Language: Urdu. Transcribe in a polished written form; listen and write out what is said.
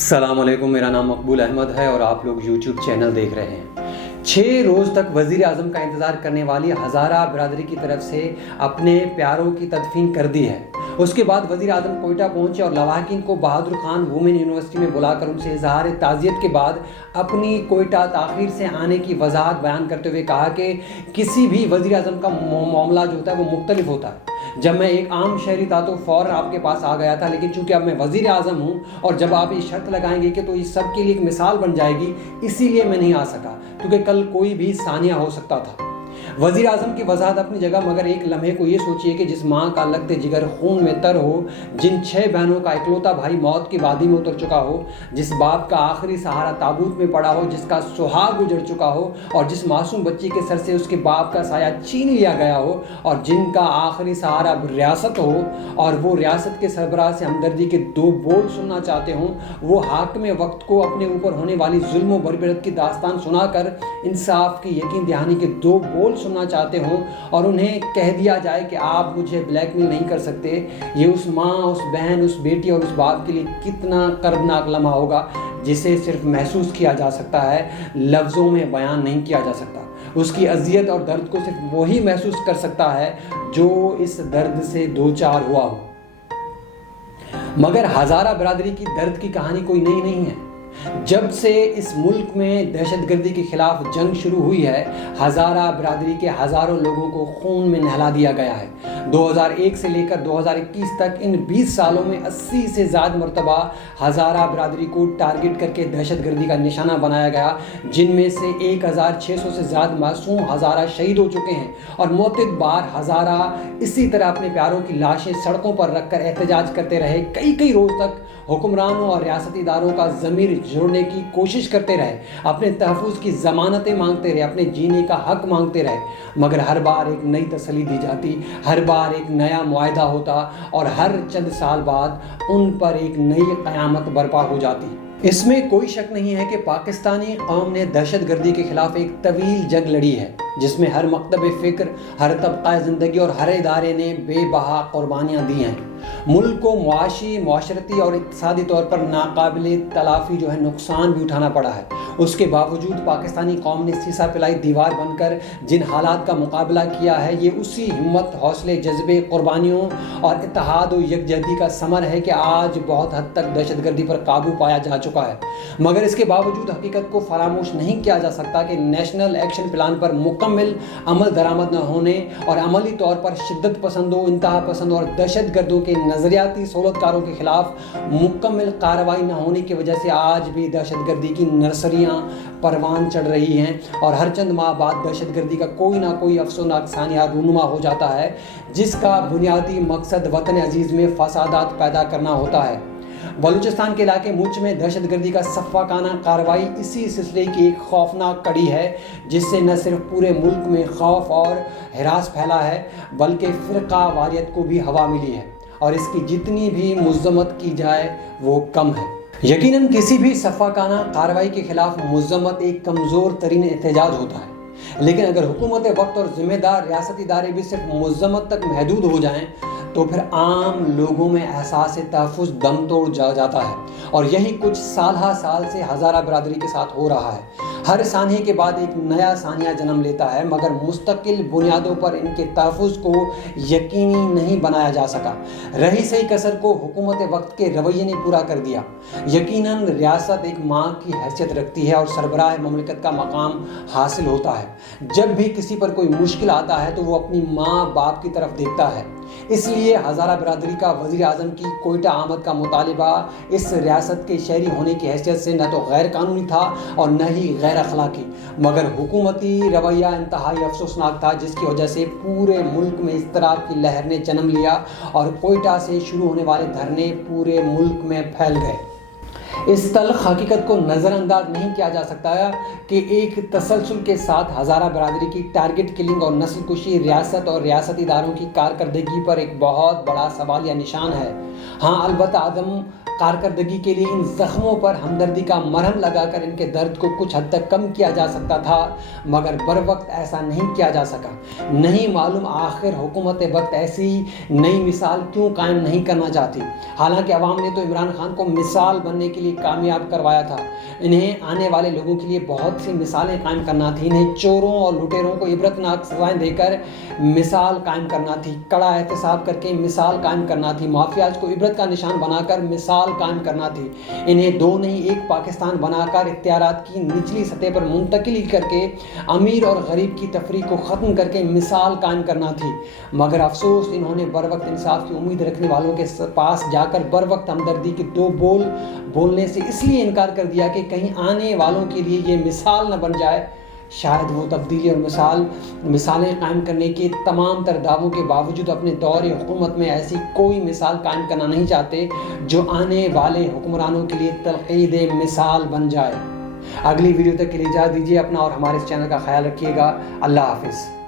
السلام علیکم، میرا نام مقبول احمد ہے اور آپ لوگ یوٹیوب چینل دیکھ رہے ہیں۔ 6 روز تک وزیر اعظم کا انتظار کرنے والی ہزارہ برادری کی طرف سے اپنے پیاروں کی تدفین کر دی ہے۔ اس کے بعد وزیر اعظم کوئٹہ پہنچے اور لواحقین کو بہادر خان وومن یونیورسٹی میں بلا کر ان سے اظہار تعزیت کے بعد اپنی کوئٹہ تاخیر سے آنے کی وضاحت بیان کرتے ہوئے کہا کہ کسی بھی وزیر اعظم کا معاملہ جو ہوتا ہے وہ مختلف ہوتا ہے۔ جب میں ایک عام شہری تھا تو فوراً آپ کے پاس آ گیا تھا، لیکن چونکہ اب میں وزیر اعظم ہوں اور جب آپ یہ شرط لگائیں گے کہ تو اس سب کے لیے ایک مثال بن جائے گی، اسی لیے میں نہیں آ سکا، کیونکہ کل کوئی بھی ثانیہ ہو سکتا تھا۔ وزیر اعظم کی وضاحت اپنی جگہ، مگر ایک لمحے کو یہ سوچئے کہ جس ماں کا لگتے جگر خون میں تر ہو، جن 6 بہنوں کا اکلوتا بھائی موت کی وادی میں اتر چکا ہو، جس باپ کا آخری سہارا تابوت میں پڑا ہو، جس کا سہاگ اجڑ چکا ہو اور جس معصوم بچی کے سر سے اس کے باپ کا سایہ چھین لیا گیا ہو، اور جن کا آخری سہارا ریاست ہو اور وہ ریاست کے سربراہ سے ہمدردی کے 2 بول سننا چاہتے ہوں، وہ حاکم وقت کو اپنے اوپر ہونے والی ظلم و بربریت کی داستان سنا کر انصاف کی یقین دہانی کے 2 بول سننا چاہتے ہوں اور انہیں کہہ دیا جائے کہ آپ مجھے بلیک میل نہیں کر سکتے، یہ اس ماں، اس بہن، اس بیٹی اور اس باپ کے لیے کتنا کربناک لمحہ ہوگا جسے صرف محسوس کیا جا سکتا ہے، لفظوں میں بیان نہیں کیا جا سکتا۔ اس کی اذیت اور درد کو صرف وہی محسوس کر سکتا ہے جو اس درد سے دوچار ہوا ہو۔ مگر ہزارہ برادری کی درد کی کہانی کوئی نئی نہیں ہے۔ جب سے اس ملک میں دہشت گردی کے خلاف جنگ شروع ہوئی ہے، ہزارہ برادری کے ہزاروں لوگوں کو خون میں نہلا دیا گیا ہے۔ 2001 سے لے کر 2021 تک ان 20 سالوں میں 80 سے زائد مرتبہ ہزارہ برادری کو ٹارگٹ کر کے دہشت گردی کا نشانہ بنایا گیا، جن میں سے 1600 سے زائد معصوم ہزارہ شہید ہو چکے ہیں اور متعدد بار ہزارہ اسی طرح اپنے پیاروں کی لاشیں سڑکوں پر رکھ کر احتجاج کرتے رہے، کئی روز تک حکمرانوں اور ریاستی اداروں کا ضمیر جوڑنے کی کوشش کرتے رہے، اپنے تحفظ کی ضمانتیں مانگتے رہے، اپنے جینے کا حق مانگتے رہے، مگر ہر بار ایک نئی تسلی دی جاتی، ہر بار ایک نیا معاہدہ ہوتا اور ہر چند سال بعد ان پر ایک نئی قیامت برپا ہو جاتی۔ اس میں کوئی شک نہیں ہے کہ پاکستانی قوم نے دہشت گردی کے خلاف ایک طویل جنگ لڑی ہے، جس میں ہر مکتب فکر، ہر طبقہ زندگی اور ہر ادارے نے بے بہا قربانیاں دی ہیں۔ ملک کو معاشی، معاشرتی اور اقتصادی طور پر ناقابل تلافی نقصان بھی اٹھانا پڑا ہے۔ اس کے باوجود پاکستانی قوم نے سیسا پلائی دیوار بن کر جن حالات کا مقابلہ کیا ہے، یہ اسی ہمت، حوصلے، جذبے، قربانیوں اور اتحاد و یکجہتی کا ثمر ہے کہ آج بہت حد تک دہشت گردی پر قابو پایا جا چکا ہے۔ مگر اس کے باوجود حقیقت کو فراموش نہیں کیا جا سکتا کہ نیشنل ایکشن پلان پر مکمل عمل درآمد نہ ہونے اور عملی طور پر شدت پسندوں، انتہا پسند اور دہشت گردوں کے نظریاتی سہولت کاروں کے خلاف مکمل کارروائی نہ ہونے کی وجہ سے آج بھی دہشت گردی کی نرسریاں پروان چڑھ رہی ہیں اور ہر چند ماہ بعد دہشت گردی کا کوئی نہ کوئی افسوسناک سانحہ رونما ہو جاتا ہے، جس کا بنیادی مقصد وطن عزیز میں فسادات پیدا کرنا ہوتا ہے۔ بلوچستان کے علاقے مونچھ میں دہشت گردی کا صفاقانہ کارروائی اسی سلسلے کی ایک خوفناک کڑی ہے، جس سے نہ صرف پورے ملک میں خوف اور ہراس پھیلا ہے، بلکہ فرقہ واریت کو بھی ہوا ملی ہے، اور اس کی جتنی بھی مذمت کی جائے وہ کم ہے۔ یقیناً کسی بھی صفاقانہ کارروائی کے خلاف مذمت ایک کمزور ترین احتجاج ہوتا ہے، لیکن اگر حکومت وقت اور ذمہ دار ریاستی ادارے بھی صرف مذمت تک محدود ہو جائیں تو پھر عام لوگوں میں احساس تحفظ دم توڑ جاتا ہے، اور یہی کچھ سال سے ہزارہ برادری کے ساتھ ہو رہا ہے۔ ہر سانحے کے بعد ایک نیا سانحہ جنم لیتا ہے، مگر مستقل بنیادوں پر ان کے تحفظ کو یقینی نہیں بنایا جا سکا۔ رہی صحیح کسر کو حکومت وقت کے رویے نے پورا کر دیا۔ یقیناً ریاست ایک ماں کی حیثیت رکھتی ہے اور سربراہ مملکت کا مقام حاصل ہوتا ہے۔ جب بھی کسی پر کوئی مشکل آتا ہے تو وہ اپنی ماں باپ کی طرف دیکھتا ہے۔ اس لیے ہزارہ برادری کا وزیر اعظم کی کوئٹہ آمد کا مطالبہ اس ریاست کے شہری ہونے کی حیثیت سے نہ تو غیر قانونی تھا اور نہ ہی غیر اخلاقی، مگر حکومتی رویہ انتہائی افسوسناک تھا، جس کی وجہ سے پورے ملک میں اضطراب کی لہر نے جنم لیا اور کوئٹہ سے شروع ہونے والے دھرنے پورے ملک میں پھیل گئے۔ اس تلخ حقیقت کو نظر انداز نہیں کیا جا سکتا کہ ایک تسلسل کے ساتھ ہزارہ برادری کی ٹارگٹ کلنگ اور نسل کشی ریاست اور ریاستی اداروں کی کارکردگی پر ایک بہت بڑا سوال یا نشان ہے۔ ہاں، البتہ عدم کارکردگی کے لیے ان زخموں پر ہمدردی کا مرہم لگا کر ان کے درد کو کچھ حد تک کم کیا جا سکتا تھا، مگر بر وقت ایسا نہیں کیا جا سکا۔ نہیں معلوم آخر حکومت وقت ایسی نئی مثال کیوں قائم نہیں کرنا چاہتی، حالانکہ عوام نے تو عمران خان کو مثال بننے کے لیے کامیاب کروایا تھا۔ انہیں آنے والے لوگوں کے لیے بہت سی مثالیں قائم کرنا تھی، انہیں چوروں اور لٹیروں کو عبرتناک سزائیں دے کر مثال قائم کرنا تھی، کڑا احتساب کر کے مثال قائم کرنا تھی، مافیاز کو عبرت کا نشان بنا کر مثال قائم کرنا تھی، انہیں دو نہیں ایک پاکستان بنا کر اختیارات کی نچلی سطح پر منتقلی کر کے امیر اور غریب کی تفریق کو ختم کر کے مثال قائم کرنا تھی۔ مگر افسوس انہوں نے بر وقت انصاف کی امید رکھنے والوں کے پاس جا کر بر وقت ہمدردی کے دو بول بولنے سے اس لیے انکار کر دیا کہ کہیں آنے والوں کے لیے یہ مثال نہ بن جائے۔ شاید وہ تبدیلی اور مثالیں قائم کرنے کے تمام تر دعووں کے باوجود اپنے دور حکومت میں ایسی کوئی مثال قائم کرنا نہیں چاہتے جو آنے والے حکمرانوں کے لیے تلقید مثال بن جائے۔ اگلی ویڈیو تک کے لیے اجازت دیجیے، اپنا اور ہمارے اس چینل کا خیال رکھیے گا۔ اللہ حافظ۔